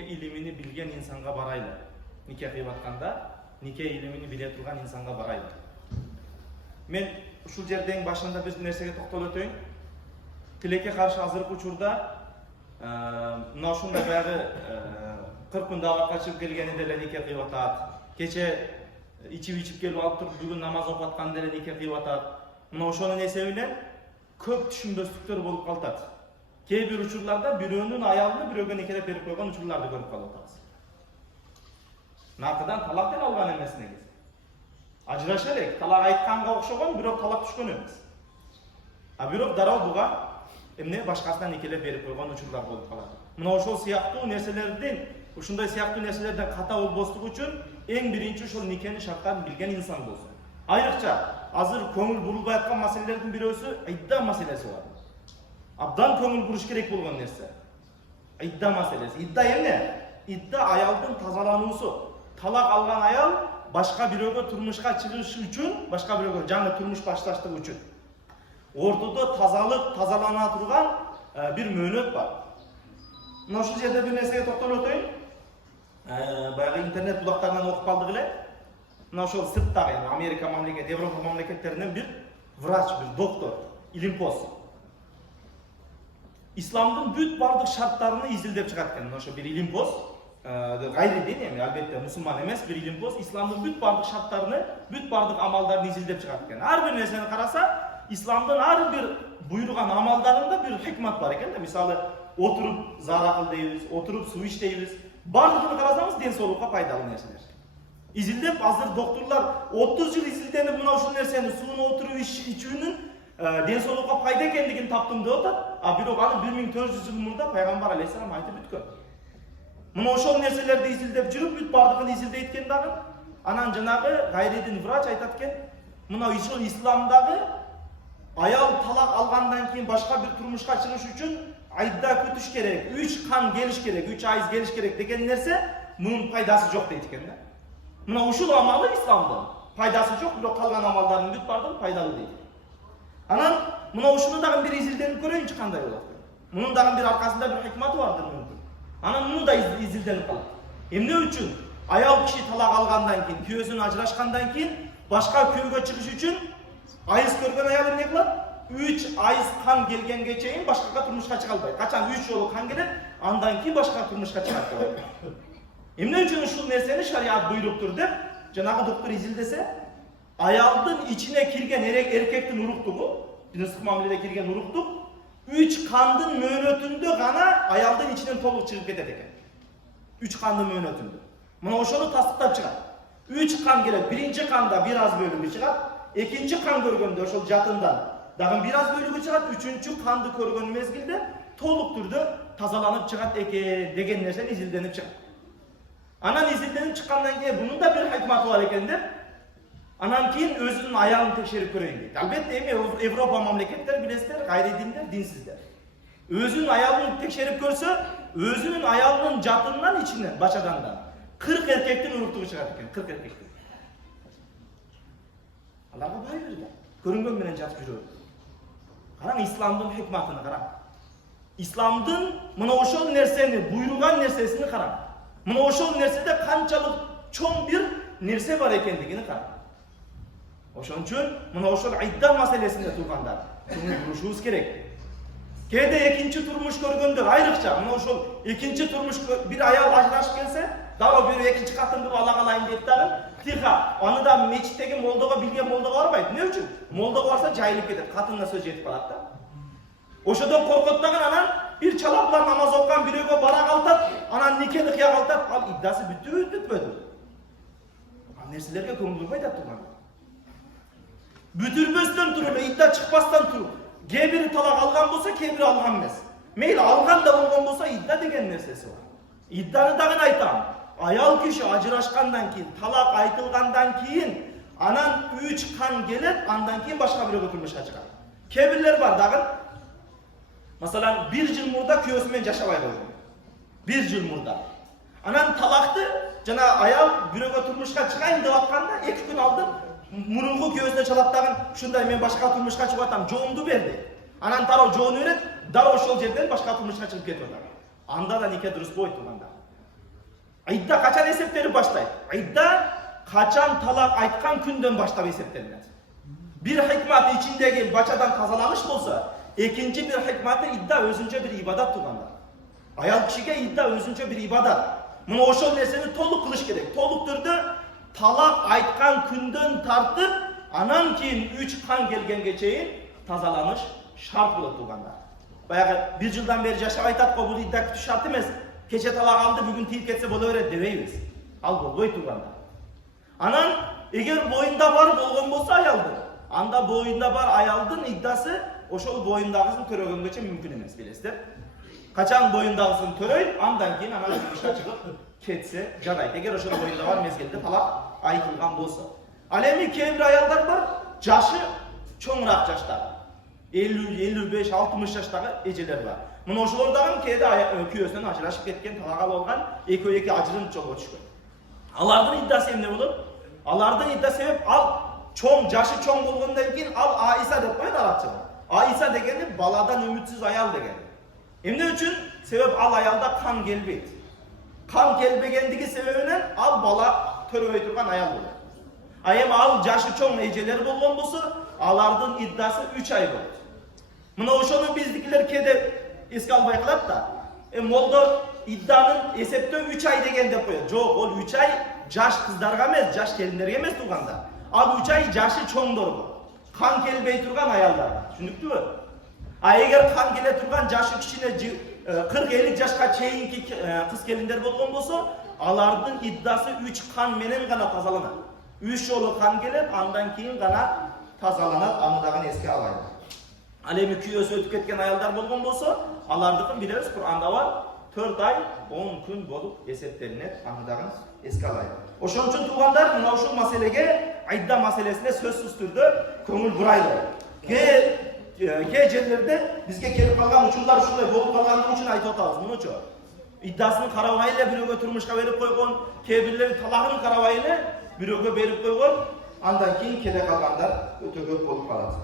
илимини билген инсанга барайлы. Нике кыйып атканда нике илимини биле турган инсанга барайлы. Мен ушул жерден башында бир нерсеге токтолуп өтөйүн. Тилекке каршы азыркы учурда мына ушундай баягы 40 күн дабатка чыгып келгенде деле нике кыйып атат. Кече ичип келип алып туруп бүгүн намаз окуп атканда деле нике кыйып атат. Мына ошонун эсебинен көп түшүнбөстүктөр болуп калат. Кээ бир учурларда бирөөнүн аялыны бирөөгө никелеп берип койгон учурларды көрүп калып атабыз. Накыдан талак деле алган эмес негизи. Ажыраша элек, талак айтканга окшогон, бирок талак түшкөн эмес. А бирок дароо буга эмне башкасынан никелеп берип койгон учурлар болуп калат. Мына ошол сыяктуу нерселердин, ушундай сыяктуу нерселерден ката болбослук үчүн эң биринчи ошол никенин шарттарын билген инсан болсун. Айрыкча азыр көңүл бурулбай аткан маселелердин бирөөсү айда маселеси бар. Абдан көңүл буруш керек болгон нерсе. Идда маселеси. Идда эмне? Идда аялдын тазалануусу. Талак алган аял башка бирөөгө турмушка чыгыш үчүн, башка бирөөгө жаңы турмуш башташтык үчүн ортодо тазалык, тазалана турган бир мөөнөт бар. Мына ушул жерде бир нерсеге токтолуп өтөйүн. Баягы интернет булактарынан окуп калдык эле. Мына ошол сырттагы, Америка мамлекет, Европа мамлекеттеринен бир врач, бир доктор, илимпоз исламдын бүт бардык шарттарын изилдеп чыгат экен. Ошо бир илимпоз, гайри дин эми, албетте мусулман эмес, бир илимпоз исламдын бүт бардык шарттарын, бүт бардык амалдарын изилдеп чыгат экен. Ар бир нерсени караса, исламдын ар бир буйруган амалдарында бир хикмат бар экен да. Мисалы, отуруп зара кыл дейбиз, отуруп суу ич дейбиз. Бардыгын карасаңыз ден соолукка пайдалуу нерселер. Изилдеп азыр доктурлар 30 жыл изилденип мына ушул нерсени сууну отуруп ичүүнүн ден соолукка пайда экендигин таптым деп атат. А бирок аны 1400 жыл мурда пайгамбар алейхисалам айтып бүткөн. Мына ошол нерселерди изилдеп жүрүп бүт бардыгын изилдейт экен дагы. Анан жанагы гайридин врач айтат экен, мына ушул исламдагы аял талак алгандан кийин башка бир турмушка чыгыш үчүн айда күтүш керек, 3 кан келиш керек, 3 айыз келиш керек деген нерсе мунун пайдасы жок дейт экен да. Мына ушул амалы исламдын пайдасы жок, бирок калган амалдардын бүт бардыгы пайдалуу дейт. Анан мына ушуну дагы бир изилденип көрөйүнчү кандай болот. Мунун дагы бир аркасында бир хикматы бардыр мүмкүн. Анан муну да изилденип калат. Эмне үчүн аял киши талак алгандан кийин, күйөөсүнөн ажырашкандан кийин башка күйөөгө чыгыш үчүн айыз көргөн аял эмне кылат? 3 айыз кан келгенге чейин башкага турмушка чыга албайт. Качан 3 жолу кан келет, андан кийин башка турмушка чыгат деп айтат. Эмне үчүн ушул нерсени шариат буйруптур деп жанагы доктор изилдесе, аялдын ичине кирген эркектин уруктугу, жыныстык мамиледе кирген уруктук 3 кандын мөөнөтүндө гана аялдын ичинен толук чыгып кетет экен. 3 кандын мөөнөтүндө. Мына ошону тастыктап чыгат. 3 кан келет, биринчи канда бир аз бөлүгү чыгат, экинчи кан көргөндө ошол жатындан дагы бир аз бөлүгү чыгат, үчүнчү канды көргөн мезгилде толук түрдө тазаланып чыгат экен деген нерсени изилденип чыгат. Анан изилденип чыккандан кийин бунун да бир хикматы бар экен деп, анан кийин өзүнүн аялын текшерип көрөйүн дейт. Албетте эми Европа мамлекеттер билесиздер, гайри диндер, динсиздер. Өзүнүн аялын текшерип көрсө, өзүнүн аялынын жатынынан ичинен, бачадан да 40 эркектин уруктугу чыгат экен, 40 эркектин. Аларга бай бирде, көрүнгөн менен жатып жүрөт. Караң исламдын хикматын караң. Исламдын мына ошол нерсени, буйруган нерсесини караң. Мына ошол нерседе канчалык чоң бир нерсе бар экендигини караң. Ошон үчүн мына ошол айда маселесинде турганда көңүл бурушубуз керек. Кээде экинчи турмуш көргөндөр айрыкча мына ошол экинчи турмуш бир аял ажырашып келсе, дагы бир экинчи катынды ала калайын деп дагы тиха, аны да мечиттеги молдого, билген молдого барбайт. Эмне үчүн? Молдого барса жайылып кетет, катынына сөз жетип калат да. Ошодон коркот дагы анан бир чалапла намаз окуган бирөөгө бара калтат, анан никени кыя калтат, ал иддасы бүтпөдү. Ал нерселерге көңүл бурбай да турган. Бүтүрбөстөн туруп, идда чыкпастан туруп, кээ бири талак алган болсо, кээ бири алган эмес. Мейли алган да болгон болсо, идда деген нерсеси бар. Идданы дагы айтам. Аял киши ажырашкандан кийин, талак айтылгандан кийин, анан 3 кан келет, андан кийин башка бирөөгө турмушка чыгат. Кээ бирлер бар дагы. Masalan 1 жыл мурда күйөөсү менен жашабай койгон. 1 жыл мурда. Анан талакты жана аял бирөөгө турмушка чыгайын деп атканда 2 күн алдын мурунку күйөөсүнө чалат дагы, ушундай мен башка турмушка чыгып атам, жоомду берди. Анан дароо жоону берет, дароо ошол жерден башка турмушка чыгып кетип атат. Анда да нике дурус болбойт анда. Idda kaçan eseптелип başlaydı? Idda kaçan talak aytkan günden başlap eseптелинет. Bir hikmeti içindeki baçadan kazalanış bolsa, ikinci bir hikmeti idda özünce bir ibadat tuğanda. Ayal kişiye idda özünce bir ibadat. Bunu oşol nesini toluk kılış gerek. Toluk türdü talak aytkan günden tartıp, anan keyin 3 kan gelgen geçeyin tazalanış şart bulup tuğanda. Bayağı bir yıldan beri yaşap aytat bu idda kütü şart emez. Keçe talak aldı bugün teyip ketse boluverer demeyimiz. Al bolboy tuğanda. Anan eğer boyunda var bolgon bolsa ayaldı. Anda boyunda var ayaldın iddası oşol boyundagысын törөгөнгөчө mümkün emес bilesizler. Kaçan boyundagысын törөйт, andan keyin ana dışa çıkıp ketse жарайт. Eğer oşol boyunda var mezgilde talak aytılgan bolsa. Al эми кээ бир аялдар бар, жашы чоңураак жашта. 50, 55, 60 жаштагы эжелер бар. Мына ошолордагы кээде күйөөсүнөн ажырашып кеткен, талак болгон, экөө ажырым жолго түшкөн. Алардын иддасы эмне болот? Алардын иддасы себеп ал чоң, жашы чоң болгондон кийин ал Айса деп коет арабчада. Айса дегени баладан үмүтсүз аял деген. Эмне үчүн? Себеп ал аялда кан келбейт. Кан келбегендиги себебинен ал бала төрөбөй турган аял болот. А эми ал жашы чоң эжелер болгон болсо, алардын иддасы 3 ай болот. Мына ошону биздикилер кээде эске албай калат да. Молдо идданын эсептөө 3 ай деген деп коет. Жок, ол 3 ай жаш кыздарга эмес, жаш келиндерге эмес турганда. Ал 3 ай жашы чоңдорго. Кан келбей турган аялдар. Түшүнүктүбү? А эгер кан келе турган жашы кичине 40-50 жашка чейинки кыз келиндер болгон болсо, алардын иддасы 3 кан менен гана тазаланат. 3 жолу кан келет, андан кийин гана тазаланат, аны дагы эске алайлы. Ал эми күйөөсү өтүп кеткен аялдар болгон болсо, алардыкын билебиз, Кур'анда бар, 4 ай 10 күн болуп эсептелинет, аны дагы эске алайлы. Ошон үчүн туугандар, мына ушул маселеге, айда маселесине сөзсүз түрдө көңүл бурайлы. Кээ жерлерде бизге келип калган учурлар ушундай болуп калгандыгы үчүн айтып атабыз. Мунучу иддасын карабай эле бирөөгө турмушка берип койгон, кээ бирлери талагын карабай эле бирөөгө берип койгон, андан кийин келе калгандар өтө көп болуп калат.